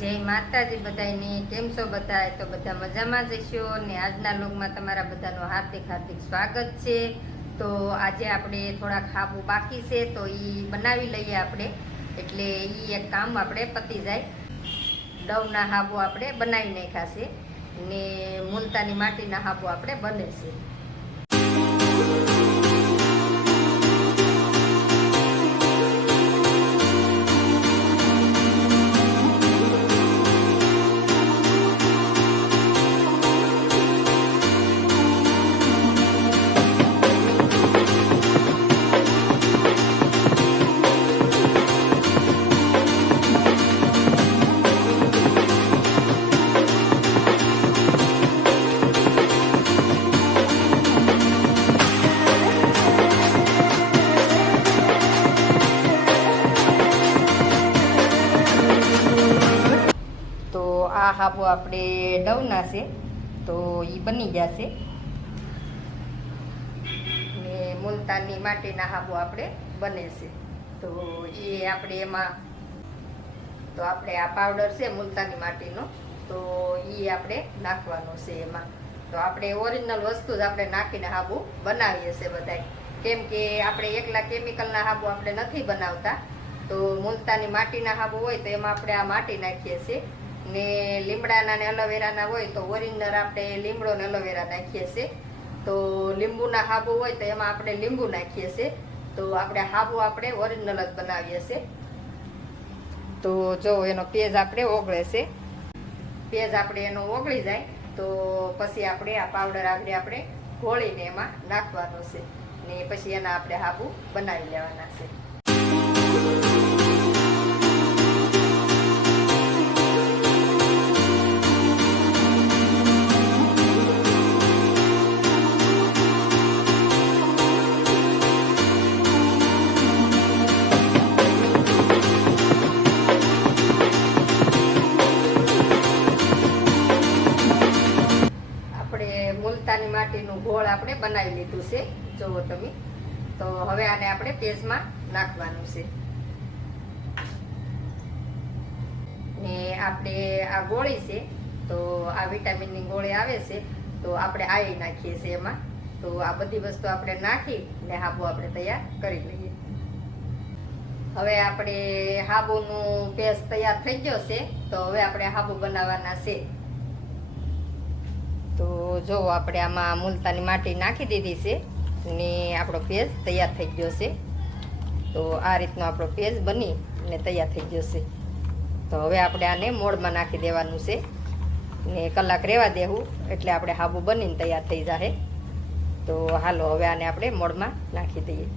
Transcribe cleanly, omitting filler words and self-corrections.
જય માતાજી બધાને, કેમ છો બધા? તો બધા મજામાં જ હશો ને આજના લોકમાં તમારા બધાનું હાર્દિક સ્વાગત છે. તો આજે આપણે થોડાક હાબુ બાકી છે તો એ બનાવી લઈએ આપણે, એટલે એ એક કામ આપણે પતી જાય. ડવના હાબુ આપણે બનાવી નાખ્યા છે ને મુલતાની માટીના હાબુ આપણે બને છે. આ હાબુ આપણે ડવના છે તો એ બની જશે ને મુલતાની માટીના હાબુ આપણે બને છે. તો એ આપણે એમાં તો આપણે આ પાવડર છે મુલતાની માટીનો, તો એ આપણે નાખવાનો છે એમાં. તો આપણે ઓરિજિનલ વસ્તુ જ આપણે નાખીને હાબુ બનાવીએ છીએ બધાય, કેમ કે આપણે એકલા કેમિકલના હાબુ આપણે નથી બનાવતા. તો મુલતાની માટીના હાબુ હોય તો એમાં આપણે આ માટી નાખીએ છીએ ને લીમડાના ને એલોવેરાના હોય તો ઓરિજિનલ આપણે લીમડો ને એલોવેરા નાખીએ છીએ. તો લીંબુના હાબુ હોય તો એમાં આપણે લીંબુ નાખીએ છીએ. તો આપણે હાબુ આપણે ઓરિજિનલ જ બનાવીએ છીએ. તો જો એનો પેજ આપણે ઓગળે છે, પેજ આપણે એનો ઓગળી જાય તો પછી આપણે આ પાવડર આગળ આપણે ઘોળીને એમાં નાખવાનો છે ને પછી એના આપણે હાબુ બનાવી લેવાના છે. મુલતાની માટીનું ગોળ આપણે બનાવી લીધું છે, જોવો તમે. તો હવે આને આપણે પેજમાં નાખવાનું છે ને આપણે આ ગોળી છે તો આ વિટામિનની ગોળી આવે છે તો આપણે આ નાખીએ છીએ એમાં. તો આ બધી વસ્તુ આપણે નાખી ને હાબુ આપણે તૈયાર કરી લઈએ. હવે આપણે હાબુનું પેસ્ટ તૈયાર થઈ ગયો છે તો હવે આપણે હાબુ બનાવવાના છે. તો જો આપણે આમાં મુલતાની માટી નાખી દીધી છે ને આપણો પેજ તૈયાર થઈ ગયો છે. તો આ રીતનો આપણો પેજ બની ને તૈયાર થઈ ગયો છે. તો હવે આપણે આને મોળમાં નાખી દેવાનું છે ને કલાક રહેવા દેવું એટલે આપણે હાબુ બનીને તૈયાર થઈ જાય. તો હાલો હવે આને આપણે મોળમાં નાખી દઈએ.